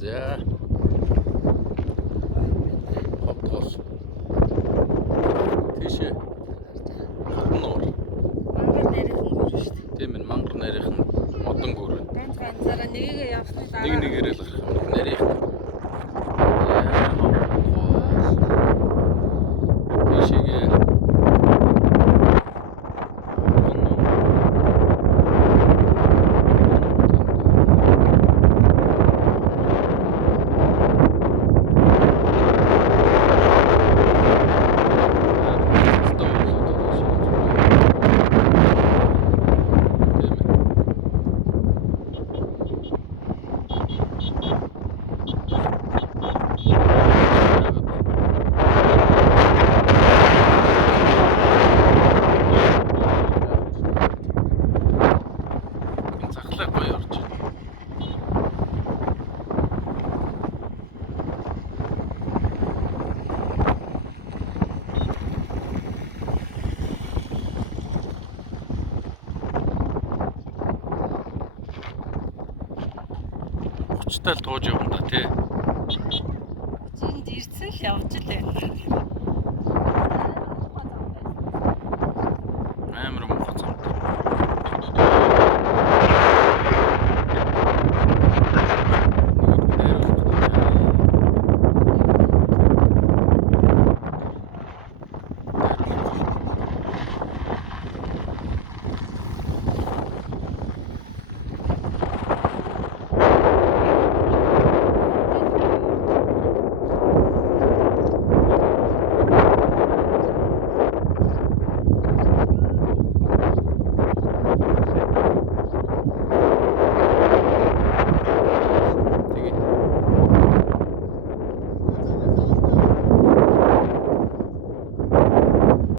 За. Ховдгоос. Тийшээ. Хатнуур. Мангар нарийнхан гөр шүү дээ. Тийм ээ, мангар нарийнхан модон гүр. Ганц ганцаараа нэгээ явсны Нэг дараа нэгээрээ л гарах юм. Нарийнхан. Ховдгоос. Тийшээгээ. Захлаа гоё орж байна. Учтал тууж явна да тий. зинд ирсэн л явж л байна.